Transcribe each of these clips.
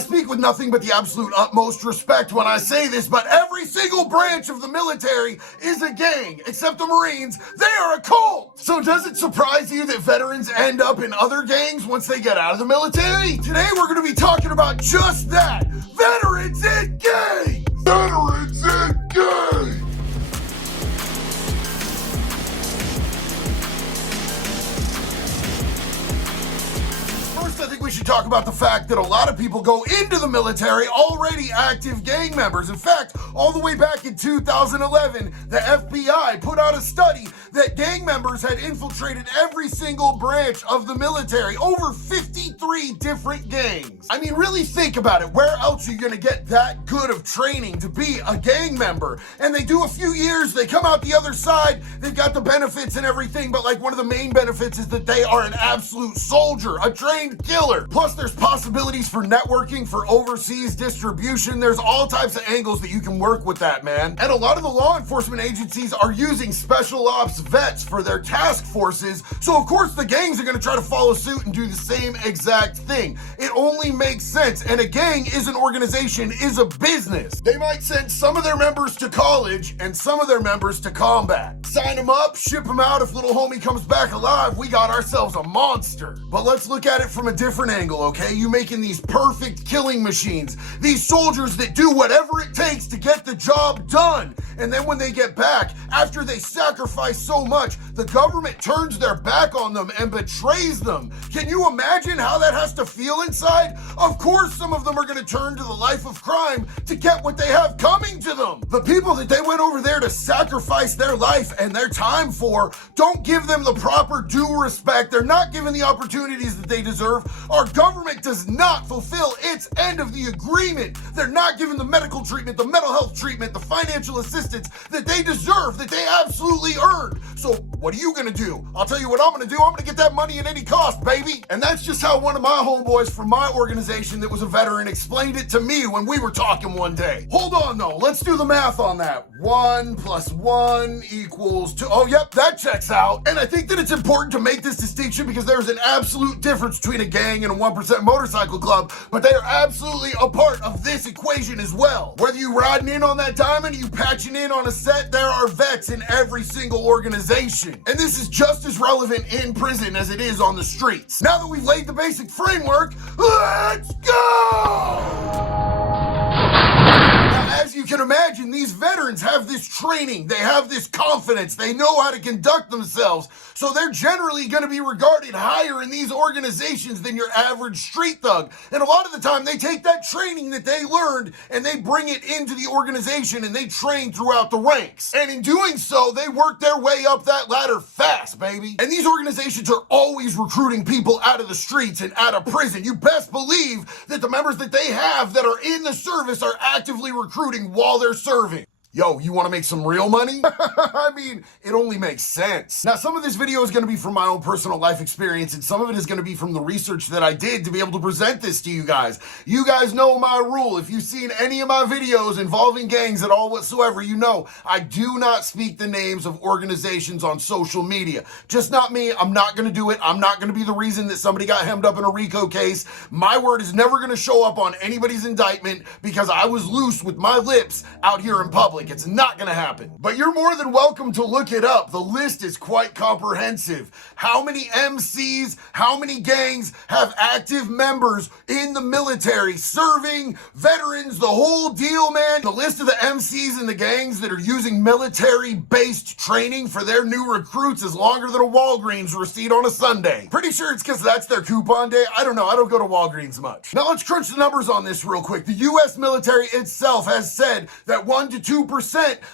I speak with nothing but the absolute utmost respect when I say this, but every single branch of the military is a gang, except the Marines. They are a cult. So does it surprise you that veterans end up in other gangs once they get out of the military? Today we're going to be talking about just that. Veterans in gangs! Veterans in gangs! I think we should talk about the fact that a lot of people go into the military already active gang members. In fact, all the way back in 2011, the FBI put out a study that gang members had infiltrated every single branch of the military, over 53 different gangs. I mean, really think about it. Where else are you going to get that good of training to be a gang member? And they do a few years, they come out the other side, they've got the benefits and everything, but like one of the main benefits is that they are an absolute soldier, a trained killer. Plus, there's possibilities for networking, for overseas distribution. There's all types of angles that you can work with that, man. And a lot of the law enforcement agencies are using special ops vets for their task forces. So, of course, the gangs are going to try to follow suit and do the same exact thing. It only makes sense. And a gang is an organization, is a business. They might send some of their members to college and some of their members to combat. Sign them up, ship them out. If little homie comes back alive, we got ourselves a monster. But let's look at it from a different angle, okay? You making these perfect killing machines, these soldiers that do whatever it takes to get the job done. And then when they get back, after they sacrifice so much, the government turns their back on them and betrays them. Can you imagine how that has to feel inside? Of course, some of them are going to turn to the life of crime to get what they have coming to them. The people that they went over there to sacrifice their life and their time for, don't give them the proper due respect. They're not given the opportunities that they deserve. Our government does not fulfill its end of the agreement. They're not given the medical treatment, the mental health treatment, the financial assistance that they deserve, that they absolutely earned. So what are you gonna do? I'll tell you what I'm gonna do. I'm gonna get that money at any cost, baby. And that's just how one of my homeboys from my organization that was a veteran explained it to me when we were talking one day. Hold on though, let's do the math on that. 1 + 1 = 2. Oh, yep, that checks out. And I think that it's important to make this distinction because there's an absolute difference between a gang and a 1% motorcycle club, but they are absolutely a part of this equation as well. Whether you riding in on that diamond or you patching in on a set, there are vets in every single organization. And this is just as relevant in prison as it is on the streets. Now that we've laid the basic framework, let's go! As you can imagine, these veterans have this training, they have this confidence, they know how to conduct themselves, so they're generally going to be regarded higher in these organizations than your average street thug. And a lot of the time, they take that training that they learned and they bring it into the organization and they train throughout the ranks. And in doing so, they work their way up that ladder fast, baby. And these organizations are always recruiting people out of the streets and out of prison. You best believe that the members that they have that are in the service are actively recruiting while they're serving. Yo, you want to make some real money? I mean, it only makes sense. Now, some of this video is going to be from my own personal life experience, and some of it is going to be from the research that I did to be able to present this to you guys. You guys know my rule. If you've seen any of my videos involving gangs at all whatsoever, you know I do not speak the names of organizations on social media. Just not me. I'm not going to do it. I'm not going to be the reason that somebody got hemmed up in a RICO case. My word is never going to show up on anybody's indictment because I was loose with my lips out here in public. It's not gonna happen. But you're more than welcome to look it up. The list is quite comprehensive. How many MCs, how many gangs have active members in the military, serving, veterans, the whole deal, man? The list of the MCs and the gangs that are using military-based training for their new recruits is longer than a Walgreens receipt on a Sunday. Pretty sure it's because that's their coupon day. I don't know. I don't go to Walgreens much. Now let's crunch the numbers on this real quick. The U.S. military itself has said that 1 to 2%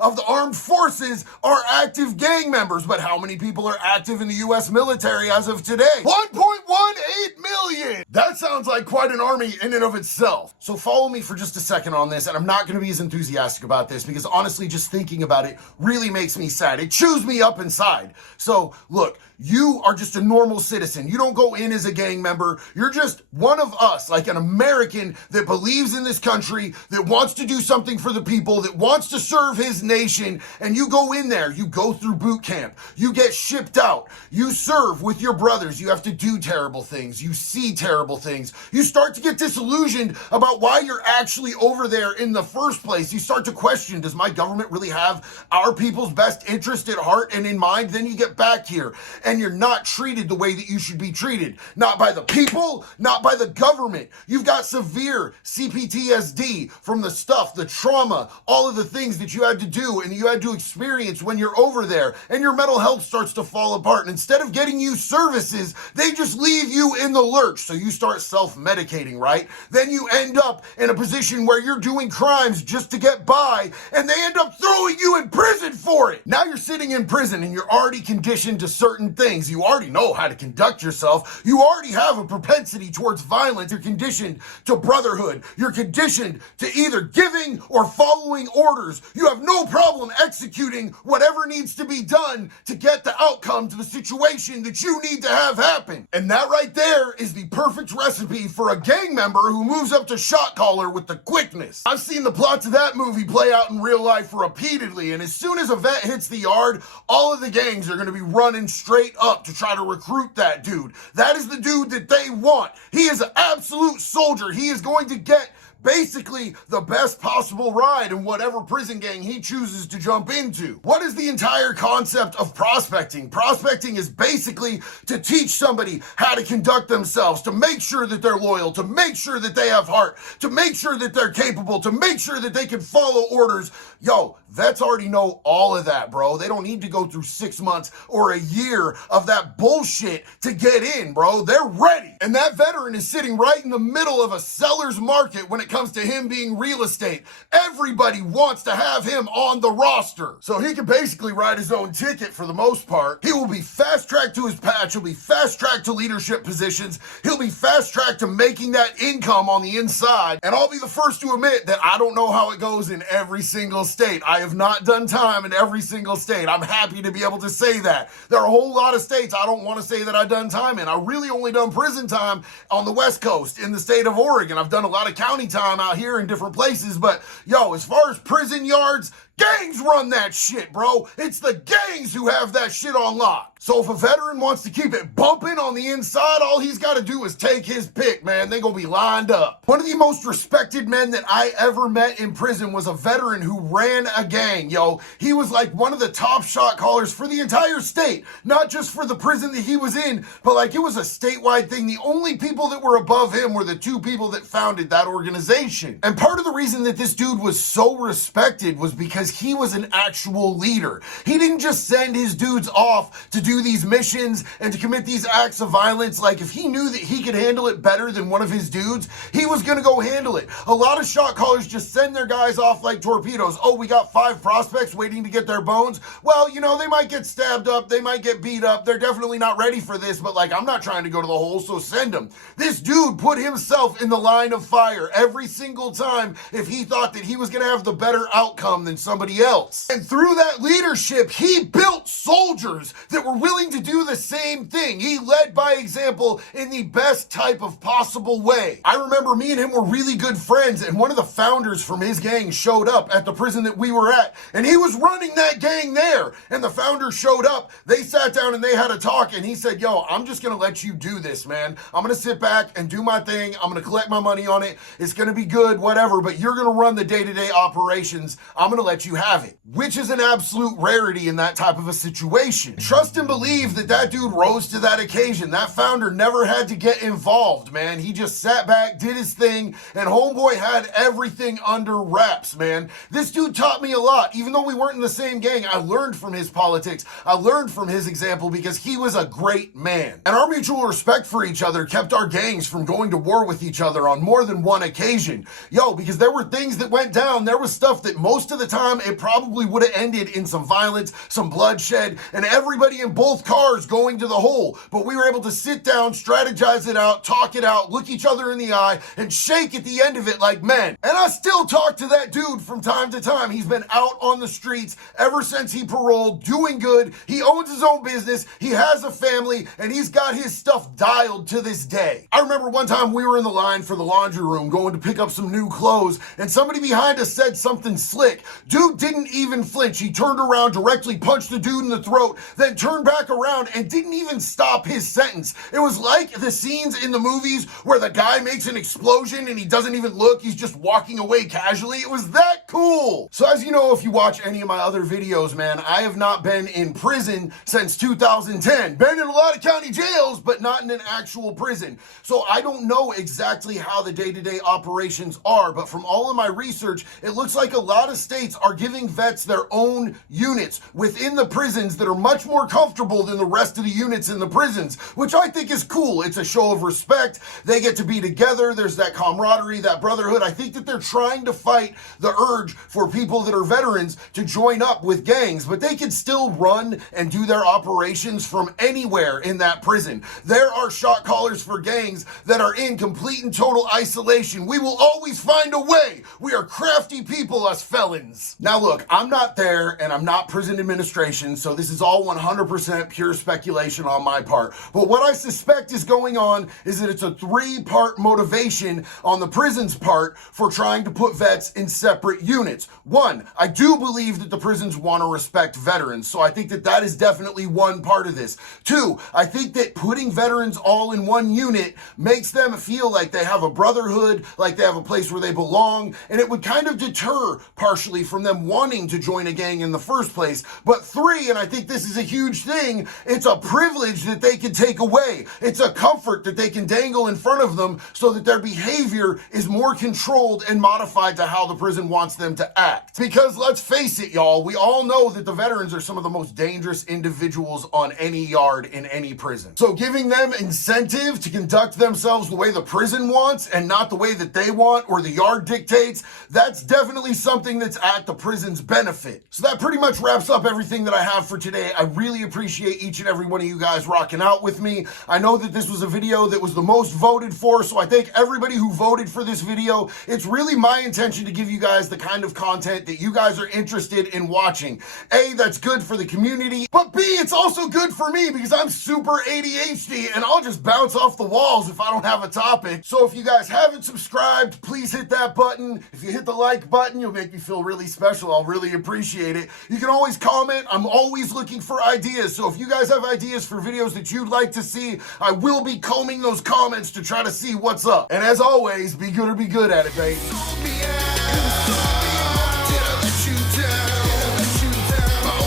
of the armed forces are active gang members, but how many people are active in the U.S. military as of today? 1.18 million! That sounds like quite an army in and of itself. So follow me for just a second on this, and I'm not going to be as enthusiastic about this because honestly, just thinking about it really makes me sad. It chews me up inside. So look, You are just a normal citizen. You don't go in as a gang member. You're just one of us, like an American that believes in this country, that wants to do something for the people, that wants to serve his nation. And you go in there, you go through boot camp, you get shipped out, you serve with your brothers, you have to do terrible things, you see terrible things. You start to get disillusioned about why you're actually over there in the first place. You start to question, does my government really have our people's best interest at heart and in mind? Then you get back here and you're not treated the way that you should be treated. Not by the people, not by the government. You've got severe CPTSD from the stuff, the trauma, all of the things that you had to do and you had to experience when you're over there, and your mental health starts to fall apart. And instead of getting you services, they just leave you in the lurch. So you start self-medicating, right? Then you end up in a position where you're doing crimes just to get by, and they end up throwing you in prison for it. Now you're sitting in prison and you're already conditioned to certain things. You already know how to conduct yourself. You already have a propensity towards violence. You're conditioned to brotherhood. You're conditioned to either giving or following orders. You have no problem executing whatever needs to be done to get the outcome to the situation that you need to have happen. And that right there is the perfect recipe for a gang member who moves up to shot caller with the quickness. I've seen the plots of that movie play out in real life repeatedly, and as soon as a vet hits the yard, all of the gangs are going to be running straight up to try to recruit that dude. That is the dude that they want. He is an absolute soldier. He is going to get basically the best possible ride in whatever prison gang he chooses to jump into. What is the entire concept of prospecting? Prospecting is basically to teach somebody how to conduct themselves, to make sure that they're loyal, to make sure that they have heart, to make sure that they're capable, to make sure that they can follow orders. Yo, vets already know all of that, bro. They don't need to go through 6 months or a year of that bullshit to get in, bro. They're ready. And that veteran is sitting right in the middle of a seller's market when it comes to him being real estate. Everybody wants to have him on the roster. So he can basically write his own ticket for the most part. He will be fast-tracked to his patch. He'll be fast-tracked to leadership positions. He'll be fast-tracked to making that income on the inside. And I'll be the first to admit that I don't know how it goes in every single state. I have not done time in every single state. I'm happy to be able to say that. There are a whole lot of states I don't want to say that I've done time in. I really only done prison time on the West Coast in the state of Oregon. I've done a lot of county time out here in different places, but yo, as far as prison yards, gangs run that shit, bro. It's the gangs who have that shit on lock. So if a veteran wants to keep it bumping on the inside, all he's got to do is take his pick, man. They gonna be lined up. One of the most respected men that I ever met in prison was a veteran who ran a gang, yo. He was like one of the top shot callers for the entire state, not just for the prison that he was in, but like it was a statewide thing. The only people that were above him were the two people that founded that organization. And part of the reason that this dude was so respected was because he was an actual leader. He didn't just send his dudes off to do these missions and to commit these acts of violence. Like if he knew that he could handle it better than one of his dudes, he was gonna go handle it. A lot of shot callers just send their guys off like torpedoes. Oh, we got 5 prospects waiting to get their bones. Well, you know, they might get stabbed up, they might get beat up, they're definitely not ready for this, but like I'm not trying to go to the hole, so send them. This dude put himself in the line of fire every single time if he thought that he was gonna have the better outcome than somebody else. And through that leadership, he built soldiers that were willing to do the same thing. He led by example in the best type of possible way. I remember me and him were really good friends, and one of the founders from his gang showed up at the prison that we were at, and he was running that gang there. And the founder showed up, they sat down and they had a talk, and he said, yo, I'm just gonna let you do this, man. I'm gonna sit back and do my thing. I'm gonna collect my money on it. It's gonna be good, whatever, but you're gonna run the day-to-day operations. I'm gonna let you have it, which is an absolute rarity in that type of a situation. Trust and believe that that dude rose to that occasion. That founder never had to get involved, man. He just sat back, did his thing, and homeboy had everything under wraps, man. This dude taught me a lot. Even though we weren't in the same gang, I learned from his politics. I learned from his example because he was a great man. And our mutual respect for each other kept our gangs from going to war with each other on more than one occasion. Yo, because there were things that went down. There was stuff that most of the time time, it probably would have ended in some violence, some bloodshed, and everybody in both cars going to the hole. But we were able to sit down, strategize it out, talk it out, look each other in the eye, and shake at the end of it like men. And I still talk to that dude from time to time. He's been out on the streets ever since he paroled, doing good. He owns his own business, he has a family, and he's got his stuff dialed to this day. I remember one time we were in the line for the laundry room going to pick up some new clothes, and somebody behind us said something slick. Dude didn't even flinch. He turned around, directly punched the dude in the throat, then turned back around and didn't even stop his sentence. It was like the scenes in the movies where the guy makes an explosion and he doesn't even look, he's just walking away casually. It was that cool. So as you know, if you watch any of my other videos, man, I have not been in prison since 2010. Been in a lot of county jails, but not in an actual prison. So I don't know exactly how the day-to-day operations are, but from all of my research, it looks like a lot of states are giving vets their own units within the prisons that are much more comfortable than the rest of the units in the prisons, which I think is cool. It's a show of respect. They get to be together. There's that camaraderie, that brotherhood. I think that they're trying to fight the urge for people that are veterans to join up with gangs, but they can still run and do their operations from anywhere in that prison. There are shot callers for gangs that are in complete and total isolation. We will always find a way. We are crafty people, us felons. Now look, I'm not there and I'm not prison administration, so this is all 100% pure speculation on my part. But what I suspect is going on is that it's a three-part motivation on the prison's part for trying to put vets in separate units. One, I do believe that the prisons want to respect veterans, so I think that that is definitely one part of this. Two, I think that putting veterans all in one unit makes them feel like they have a brotherhood, like they have a place where they belong, and it would kind of deter partially from them wanting to join a gang in the first place. But three, and I think this is a huge thing, it's a privilege that they can take away. It's a comfort that they can dangle in front of them so that their behavior is more controlled and modified to how the prison wants them to act. Because let's face it, y'all, we all know that the veterans are some of the most dangerous individuals on any yard in any prison. So giving them incentive to conduct themselves the way the prison wants and not the way that they want or the yard dictates, that's definitely something that's at the prison's benefit. So that pretty much wraps up everything that I have for today. I really appreciate each and every one of you guys rocking out with me. I know that this was a video that was the most voted for, so I thank everybody who voted for this video. It's really my intention to give you guys the kind of content that you guys are interested in watching. A, that's good for the community, but B, it's also good for me because I'm super ADHD and I'll just bounce off the walls if I don't have a topic. So if you guys haven't subscribed, please hit that button. If you hit the like button, you'll make me feel really special. I'll really appreciate it. You can always comment. I'm always looking for ideas. So if you guys have ideas for videos that you'd like to see, I will be combing those comments to try to see what's up. And as always, be good or be good at it, baby.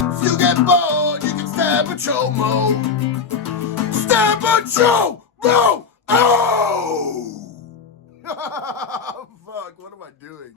If you get bored, you can stab a chomo. Stab a chomo! Oh!